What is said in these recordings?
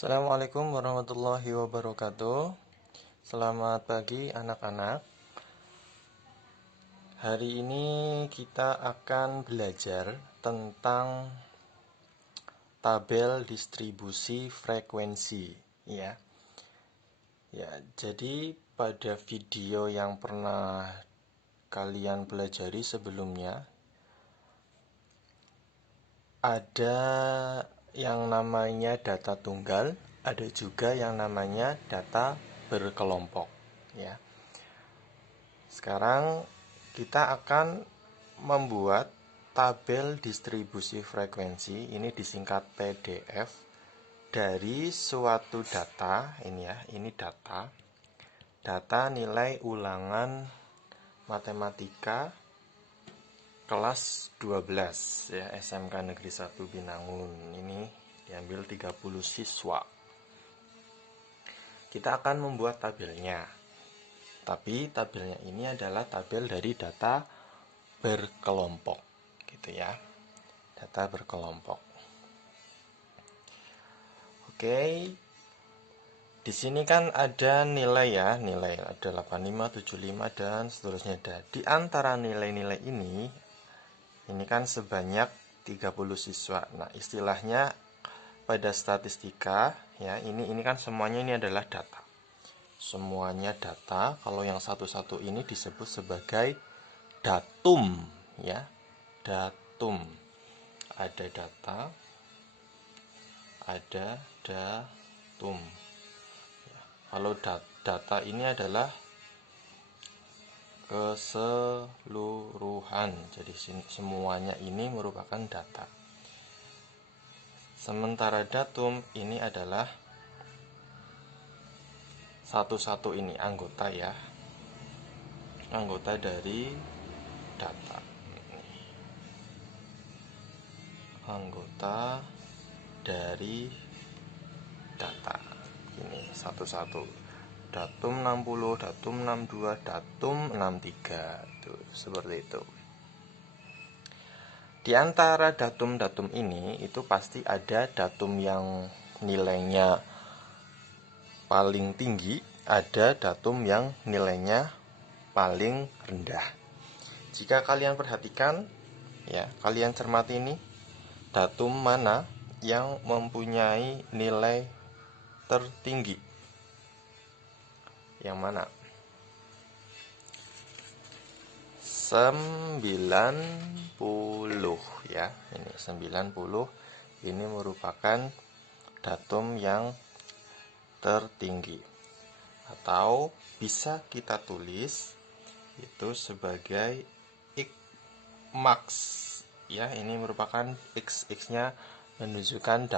Assalamualaikum warahmatullahi wabarakatuh. Selamat pagi anak-anak. Hari ini kita akan belajar tentang tabel distribusi frekuensi, ya. Jadi pada video yang pernah kalian pelajari sebelumnya ada yang namanya data tunggal, ada juga yang namanya data berkelompok, ya. Sekarang kita akan membuat tabel distribusi frekuensi, ini disingkat TDF, dari suatu data, ini data nilai ulangan matematika kelas 12 ya, SMK Negeri 1 Binangun. Ini diambil 30 siswa. Kita akan membuat tabelnya. Tapi tabelnya ini adalah tabel dari data berkelompok, gitu ya. Data berkelompok. Oke. Di sini kan ada nilai ya, nilai ada 85, 75 dan seterusnya. Di antara nilai-nilai ini kan sebanyak 30 siswa. Nah, istilahnya pada statistika ya, ini kan semuanya ini adalah data. Semuanya data. Kalau yang satu-satu ini disebut sebagai datum ya. Datum. Ada data, ada datum. Kalau data ini adalah keseluruhan. Jadi semuanya ini merupakan data. Sementara datum ini adalah satu-satu ini anggota ya. Anggota dari data. Anggota dari data. Ini satu-satu. Datum 60, datum 62, datum 63. Tuh, seperti itu. Di antara datum-datum ini itu pasti ada datum yang nilainya paling tinggi, ada datum yang nilainya paling rendah. Jika kalian perhatikan ya, kalian cermati ini, datum mana yang mempunyai nilai tertinggi? Yang mana? 90 ya. Ini 90. Ini merupakan datum yang tertinggi. Atau bisa kita tulis itu sebagai X-max. Ya, ini merupakan X-nya menunjukkan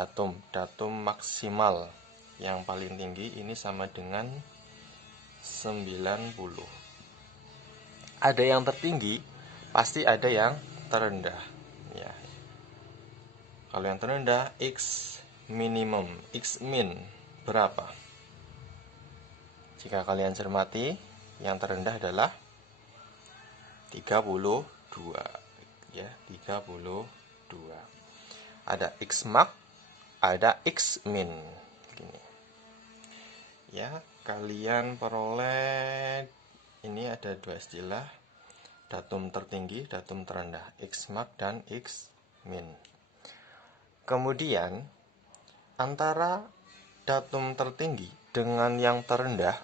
datum maksimal yang paling tinggi, ini sama dengan 90. Ada yang tertinggi, pasti ada yang terendah ya. Kalau yang terendah X minimum, X min berapa? Jika kalian cermati, yang terendah adalah 32 ya, 32. Ada X max, ada X min. Gini. Ya, kalian peroleh ini ada dua istilah, datum tertinggi, datum terendah, X max dan X min. Kemudian antara datum tertinggi dengan yang terendah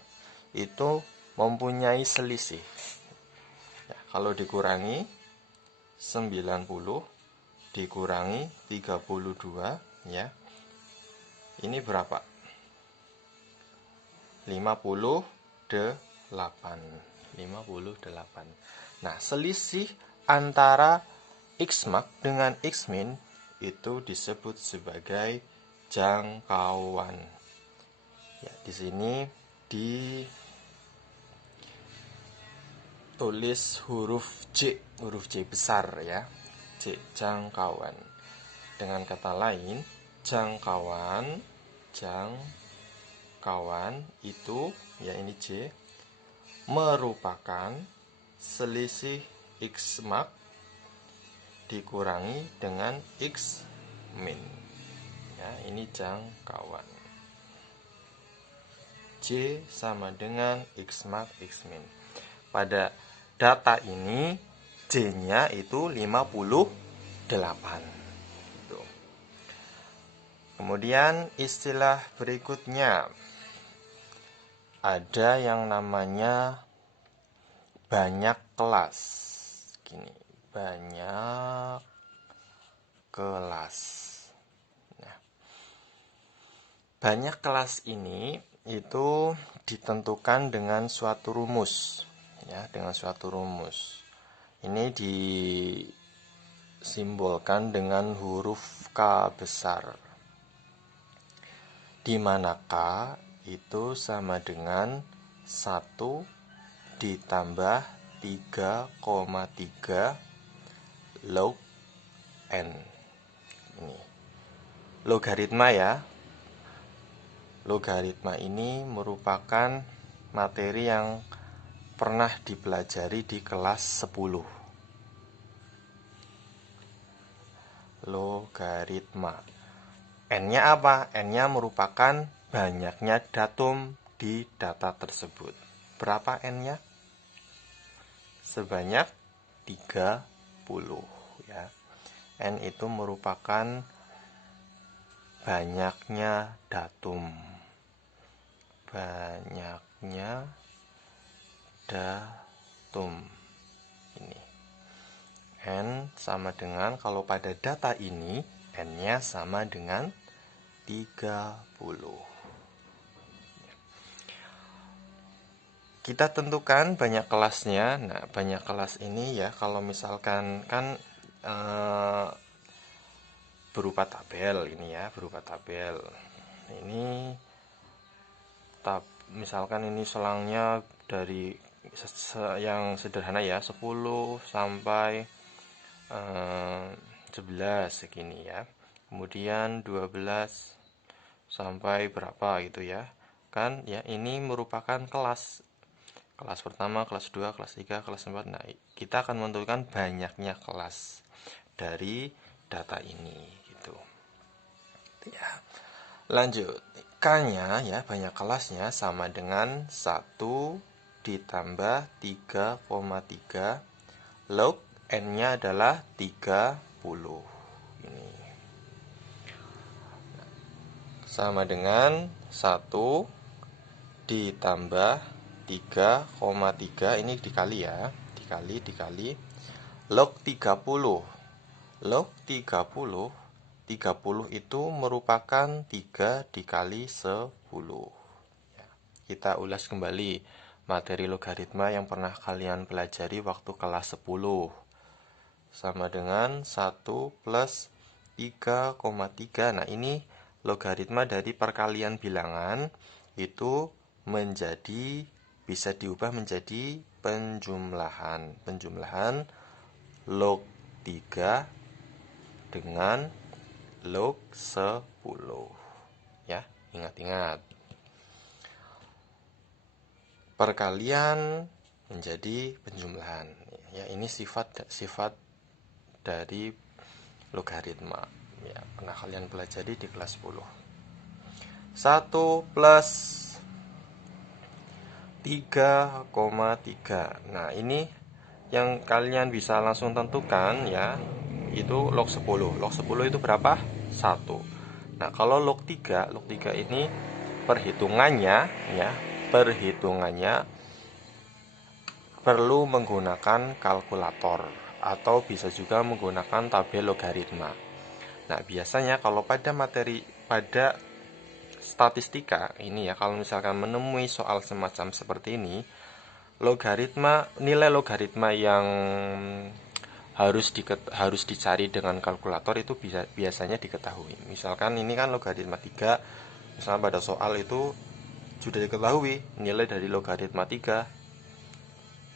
itu mempunyai selisih. Ya, kalau dikurangi 90 dikurangi 32 ya. Ini berapa? 58. Nah, selisih antara X-max dengan X-min itu disebut sebagai jangkauan. Ya, di sini ditulis huruf J besar ya. J, jangkauan. Dengan kata lain, jangkauan itu ya, ini J, merupakan selisih X max dikurangi dengan X min. Ya, ini jangkauan. J sama dengan X max X min. Pada data ini J-nya itu 58. Gitu. Kemudian istilah berikutnya ada yang namanya banyak kelas. Gini, banyak kelas. Nah, banyak kelas ini itu ditentukan dengan suatu rumus, ya, dengan suatu rumus. Ini disimbolkan dengan huruf K besar, di mana K itu sama dengan 1 ditambah 3,3 log n. Ini logaritma ya. Logaritma ini merupakan materi yang pernah dipelajari di kelas 10. Logaritma. N-nya apa? N-nya merupakan banyaknya datum di data tersebut. Berapa N-nya? Sebanyak 30 ya. N itu merupakan banyaknya datum. Banyaknya datum. Ini. N sama dengan, kalau pada data ini N-nya sama dengan 30. Kita tentukan banyak kelasnya. Nah, banyak kelas ini ya, kalau misalkan kan berupa tabel ini ya, berupa tabel. Ini misalkan ini selangnya dari yang sederhana ya, 10 sampai 11 segini ya. Kemudian 12 sampai berapa gitu ya. Kan ya, ini merupakan kelas. Kelas pertama, kelas 2, kelas 3, kelas 4. Nah, kita akan menentukan banyaknya kelas dari data ini gitu. Ya. Lanjut. K-nya ya, banyak kelasnya sama dengan 1 ditambah 3,3 log N-nya adalah 30. Ini. Sama dengan 1 ditambah 3,3, ini dikali ya, dikali log 30. Log 30 itu merupakan 3 dikali 10 ya. Kita ulas kembali materi logaritma yang pernah kalian pelajari waktu kelas 10. Sama dengan 1 plus 3,3. Nah, ini logaritma dari perkalian bilangan itu bisa diubah menjadi penjumlahan. Penjumlahan log 3 dengan log 10. Ya, ingat-ingat. Perkalian menjadi penjumlahan. Ya, ini sifat dari logaritma. Ya, pernah kalian pelajari di kelas 10. 1 plus 3,3. Nah, ini yang kalian bisa langsung tentukan ya, itu log 10. Log 10 itu berapa? 1. Nah, kalau log 3 ini perhitungannya perlu menggunakan kalkulator atau bisa juga menggunakan tabel logaritma. Nah, biasanya kalau pada statistika ini ya, kalau misalkan menemui soal semacam seperti ini, nilai logaritma yang harus dicari dengan kalkulator itu biasanya diketahui. Misalkan ini kan logaritma 3, misalnya pada soal itu sudah diketahui nilai dari logaritma 3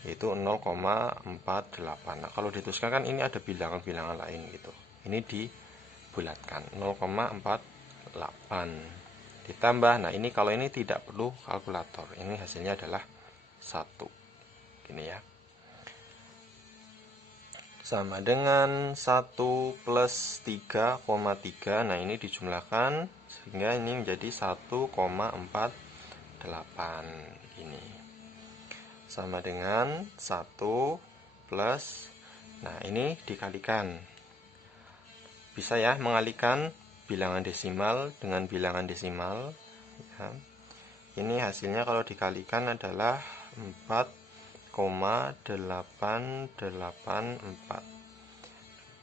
yaitu 0,48. Nah, kalau dituliskan kan ini ada bilangan-bilangan lain gitu. Ini dibulatkan 0,48 ditambah. Nah, ini kalau ini tidak perlu kalkulator. Ini hasilnya adalah 1. Gini ya. Sama dengan 1 plus 3,3. Nah, ini dijumlahkan sehingga ini menjadi 1,48. ini sama dengan 1 plus, nah ini dikalikan, bisa ya mengalihkan bilangan desimal dengan bilangan desimal ya. Ini hasilnya kalau dikalikan adalah 4,884.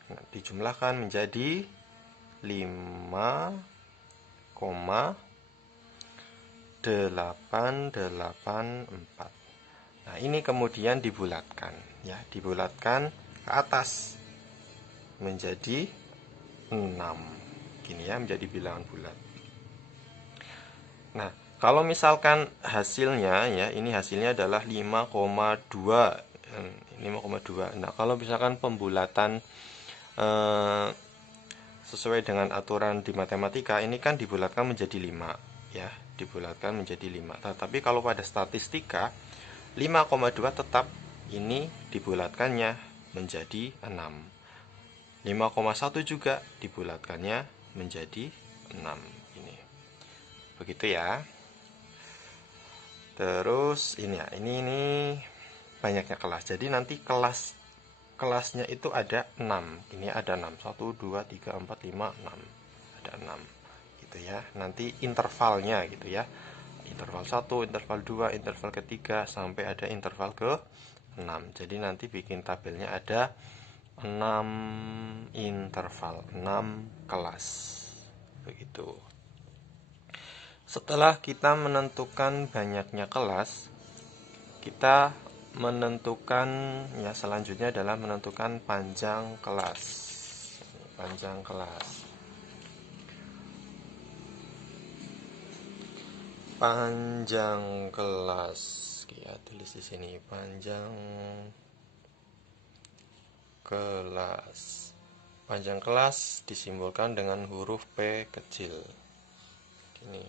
Nah, dijumlahkan menjadi 5,884. Nah, ini kemudian dibulatkan ya, dibulatkan ke atas menjadi 6. Gini ya, menjadi bilangan bulat. Nah, kalau misalkan hasilnya ya, ini hasilnya adalah 5,2. 5,2. Nah, kalau misalkan pembulatan sesuai dengan aturan di matematika, ini kan dibulatkan menjadi 5 ya, dibulatkan menjadi 5. Tetapi kalau pada statistika 5,2 tetap ini dibulatkannya menjadi 6. 5,1 juga dibulatkannya menjadi 6. Ini. Begitu ya. Terus ini ya, ini banyaknya kelas. Jadi nanti kelasnya itu ada 6. Ini ada 6. 1 2 3 4 5 6. Ada 6. Gitu ya. Nanti intervalnya gitu ya. Interval 1, interval 2, interval ketiga sampai ada interval ke 6. Jadi nanti bikin tabelnya ada 6 interval, 6 kelas. Begitu. Setelah kita menentukan banyaknya kelas, kita menentukan ya, selanjutnya adalah menentukan panjang kelas. Panjang kelas. Panjang kelas. Ya, tulis di sini panjang kelas. Panjang kelas disimbolkan dengan huruf P kecil. Ini.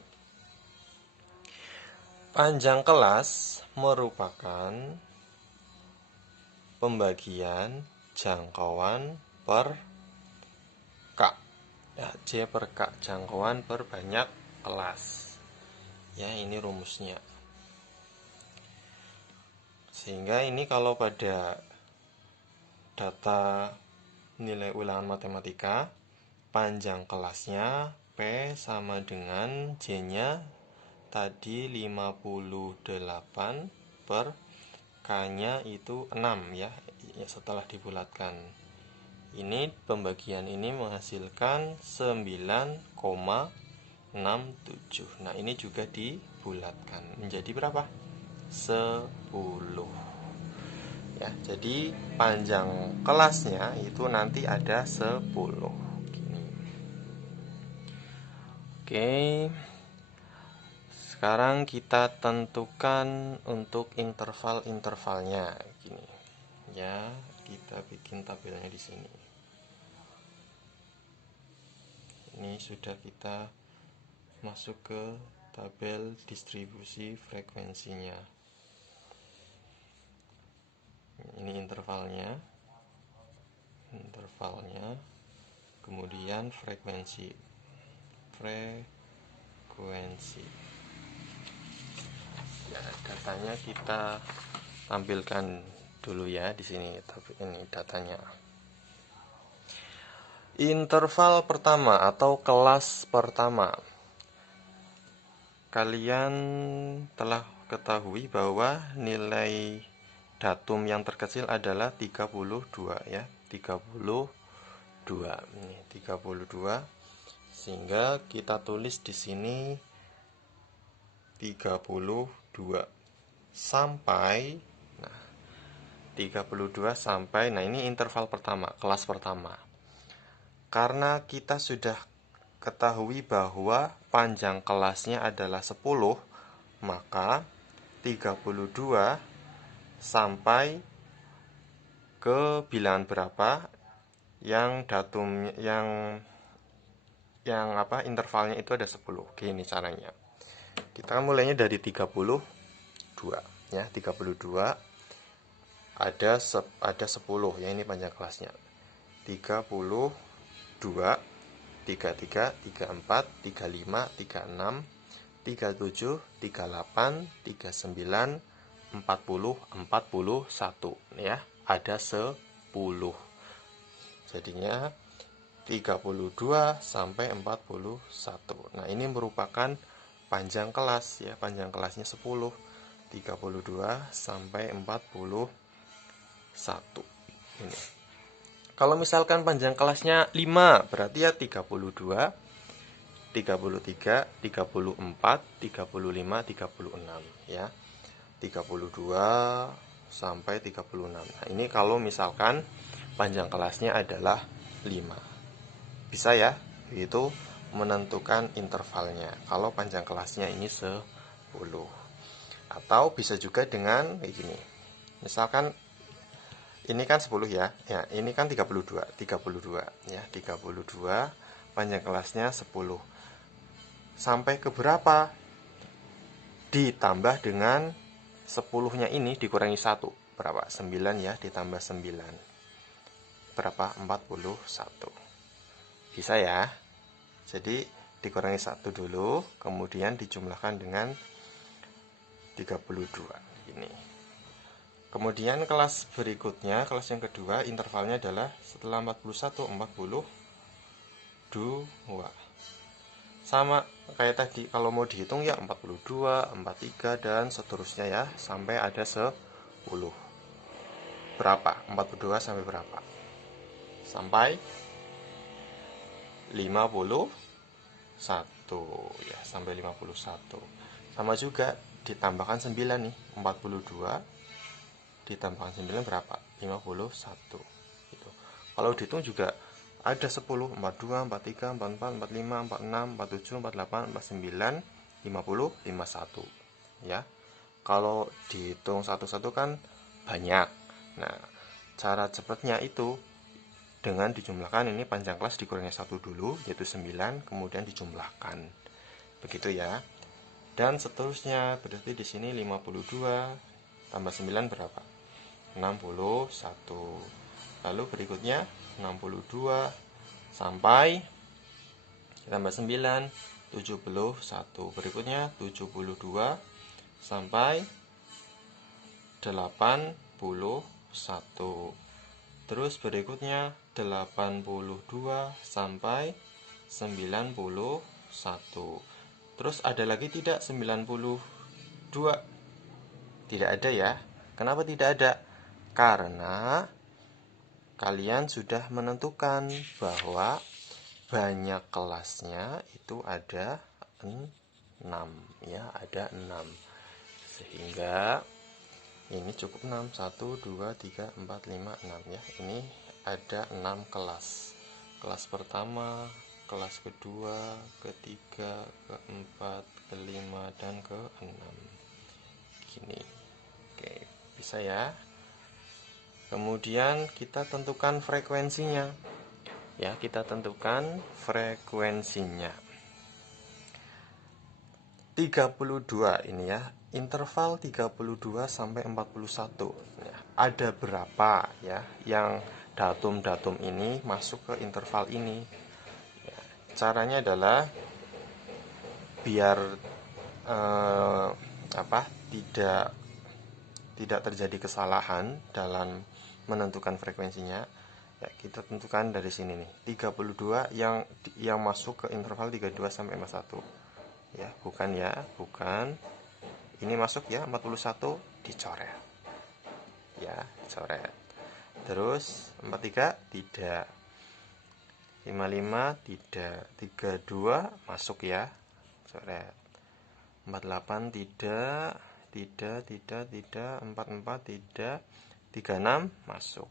Panjang kelas merupakan pembagian jangkauan per K. Ya, J per K, jangkauan per banyak kelas. Ya, ini rumusnya. Sehingga ini kalau pada data nilai ulangan matematika, panjang kelasnya P sama dengan J-nya tadi 58 per K-nya itu 6 ya, setelah dibulatkan. Ini pembagian ini menghasilkan 9,67. Nah, ini juga dibulatkan menjadi berapa? 10. Ya, jadi panjang kelasnya itu nanti ada 10. Gini. Oke. Sekarang kita tentukan untuk interval-intervalnya gini. Ya, kita bikin tabelnya di sini. Ini sudah kita masuk ke tabel distribusi frekuensinya. Ini intervalnya. Intervalnya. Kemudian frekuensi. Ya, datanya kita tampilkan dulu ya di sini. Tapi ini datanya. Interval pertama atau kelas pertama. Kalian telah ketahui bahwa nilai datum yang terkecil adalah 32 ya. 32. Ini 32. Sehingga kita tulis di sini 32 sampai 32 sampai, nah ini interval pertama, kelas pertama. Karena kita sudah ketahui bahwa panjang kelasnya adalah 10, maka 32 sampai ke bilangan berapa yang datum yang intervalnya itu ada 10. Gini caranya. Kita mulainya dari 32 ya, 32 ada 10 ya, ini panjang kelasnya. 32 33 34 35 36 37, 38, 39, 40, 41 ya. Ada 10. Jadinya 32 sampai 41. Nah, ini merupakan panjang kelas ya. Panjang kelasnya 10. 32 sampai 41. Ini. Kalau misalkan panjang kelasnya 5, berarti ya 32, 33, 34, 35, 36 ya. 32 sampai 36. Nah, ini kalau misalkan panjang kelasnya adalah 5. Bisa ya, itu menentukan intervalnya. Kalau panjang kelasnya ini 10. Atau bisa juga dengan kayak gini. Misalkan ini kan 10 ya. Ya, ini kan 32 ya, 32 panjang kelasnya 10. Sampai ke berapa? Ditambah dengan 10-nya ini dikurangi 1. Berapa? 9 ya, ditambah 9. Berapa? 41. Bisa ya. Jadi dikurangi 1 dulu, kemudian dijumlahkan dengan 32 ini. Kemudian kelas berikutnya, kelas yang kedua, intervalnya adalah setelah 41, 42. Sama kayak tadi, kalau mau dihitung ya 42, 43 dan seterusnya ya, sampai ada 10. Berapa? 42 sampai berapa? Sampai 51 ya, sampai 51. Sama juga ditambahkan 9 nih, 42 ditambahkan 9 berapa? 51 gitu. Kalau dihitung juga ada 10, 42, 43, 44, 45, 46, 47, 48, 49, 50, 51 ya. Kalau dihitung satu-satu kan banyak. Nah, cara cepatnya itu dengan dijumlahkan, ini panjang kelas dikurangi 1 dulu, yaitu 9, kemudian dijumlahkan. Begitu ya. Dan seterusnya, berarti di sini 52 tambah 9 berapa? 61. Lalu berikutnya 62 sampai tambah 9, 71. Berikutnya 72 sampai 81. Terus berikutnya 82 sampai 91. Terus ada lagi tidak 92? Tidak ada ya. Kenapa tidak ada? Karena kalian sudah menentukan bahwa banyak kelasnya itu ada 6 ya, ada 6. Sehingga ini cukup 6, 1, 2, 3, 4, 5, 6 ya. Ini ada 6 kelas. Kelas pertama, kelas kedua, ketiga, keempat, kelima, dan keenam. Gini. Oke, bisa ya. Kemudian kita tentukan frekuensinya. Ya, kita tentukan frekuensinya. 32 ini ya, interval 32 sampai 41 ya. Ada berapa ya yang datum-datum ini masuk ke interval ini ya. Caranya adalah biar tidak terjadi kesalahan dalam menentukan frekuensinya ya, kita tentukan dari sini nih, 32 yang masuk ke interval 32 sampai 41 ya, bukan ini masuk ya, 41 dicoret ya, coret. Terus 43 tidak, 55 tidak, 32 masuk ya, coret. 48 tidak, 44 tidak, 36 masuk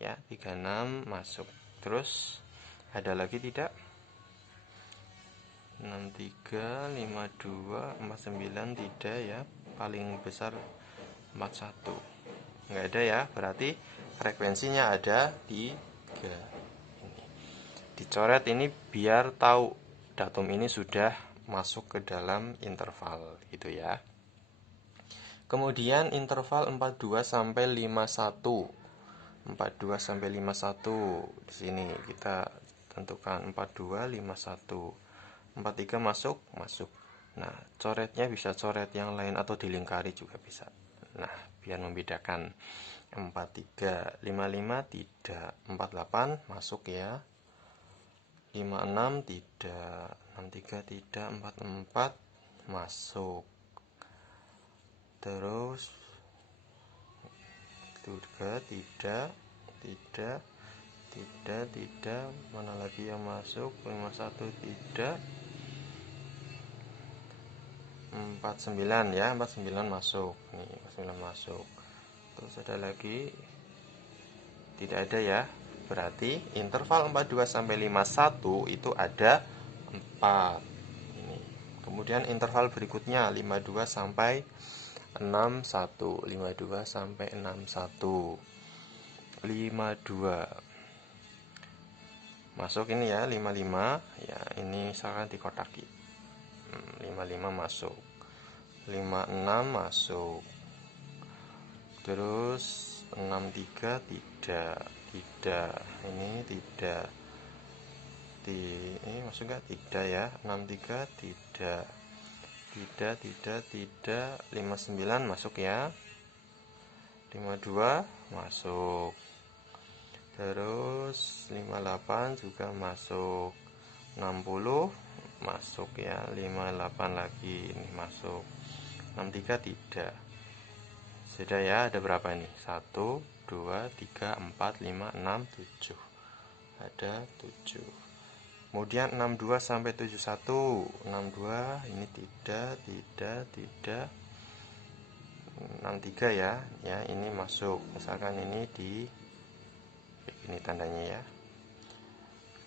ya, 36 masuk. Terus ada lagi tidak? 63, 52, 49 tidak ya, paling besar 41 nggak ada ya, berarti frekuensinya ada 3 ini. Dicoret ini biar tahu datum ini sudah masuk ke dalam interval gitu ya. Kemudian interval 42 sampai 51. 42 sampai 51 di sini kita tentukan 42, 51. 43 masuk. Nah, coretnya bisa coret yang lain atau dilingkari juga bisa. Nah, biar membedakan. 43, 55 tidak, 48 masuk ya. 56 tidak, 63 tidak, 44 masuk. Terus 3 tidak, tidak, mana lagi yang masuk? 51 tidak, 49 ya, 49 masuk. Nih, 49 masuk. Terus ada lagi tidak ada ya. Berarti interval 42 sampai 51 itu ada 4. Ini. Kemudian interval berikutnya 52 sampai 61, 52 sampai 61. 52 masuk ini ya, 55 ya, ini misalkan dikotaki. 55 masuk, 56 masuk, terus 63 tidak, ini tidak, ini masuk nggak? Tidak ya. 63 tidak, 59 masuk ya. 52 masuk, terus 58 juga masuk, 60 masuk ya, 58 lagi ini masuk, 63 tidak. Sudah ya, ada berapa ini? 1, 2, 3, 4, 5, 6, 7. Ada 7. Kemudian 62 sampai 71. 62 ini tidak. 63 ya. Ya, ini masuk. Misalkan ini ini tandanya ya.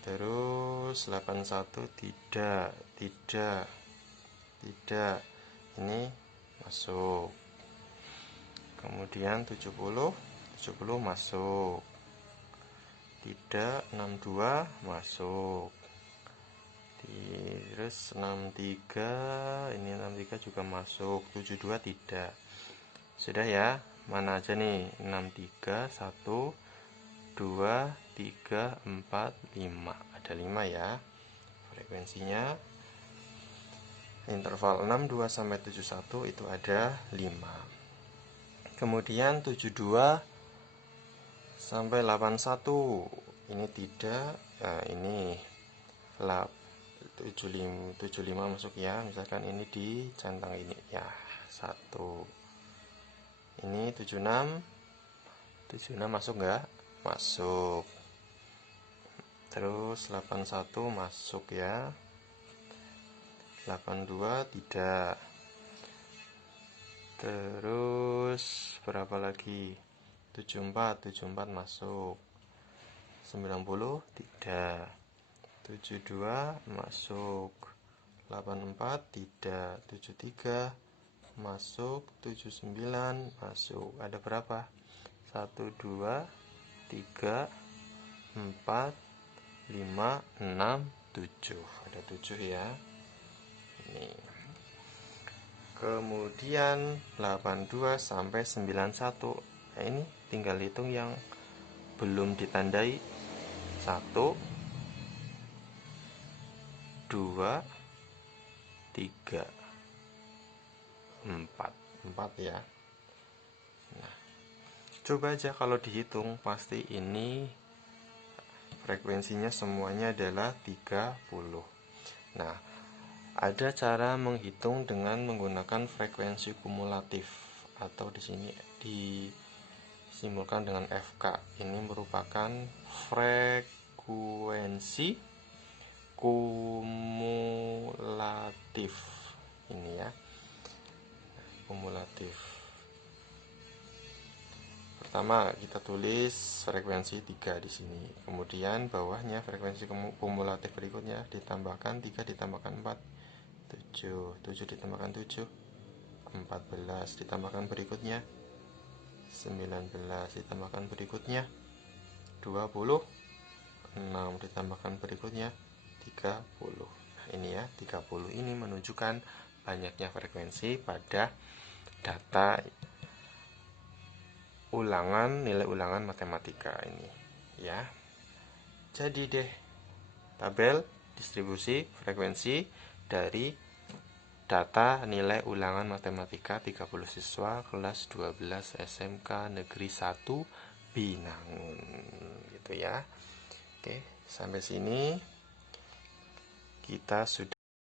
Terus 81 tidak. Ini masuk. Kemudian 70 masuk. Tidak, 62 masuk. Terus 63, ini 63 juga masuk. 72 tidak. Sudah ya. Mana aja nih? 63, 1, 2, 3, 4, 5. Ada 5 ya. Frekuensinya interval 62 sampai 71 itu ada 5. Kemudian 72 sampai 81 ini tidak. Nah, ini 75 masuk ya. Misalkan ini di centang ini ya, 1. Ini 76 masuk enggak? Masuk. Terus 81 masuk ya. 82 tidak. Terus berapa lagi? 74 masuk. 90 tidak. 72 masuk. 84 tidak. 73 masuk. 79 masuk. Ada berapa? 1, 2, 3, 4, 5, 6, 7. Ada 7 ya. Ini. Kemudian 82 sampai 91. Nah, ini tinggal hitung yang belum ditandai. 1, 2, 3, 4 ya. Nah, coba aja kalau dihitung, pasti ini frekuensinya semuanya adalah 30. Nah, ada cara menghitung dengan menggunakan frekuensi kumulatif, atau di sini disimbolkan dengan FK. Ini merupakan frekuensi kumulatif. Ini ya, kumulatif. Pertama kita tulis frekuensi 3 di sini. Kemudian bawahnya frekuensi kumulatif berikutnya ditambahkan 3 ditambahkan 4, 7 ditambahkan 7, 14 ditambahkan berikutnya 19 ditambahkan berikutnya 20, 6 ditambahkan berikutnya 30. Nah, ini ya, 30 ini menunjukkan banyaknya frekuensi pada data ulangan, nilai ulangan matematika ini ya. Jadi deh tabel distribusi frekuensi dari data nilai ulangan matematika 30 siswa kelas 12 SMK Negeri 1 Binangun gitu ya. Oke, sampai sini kita sudah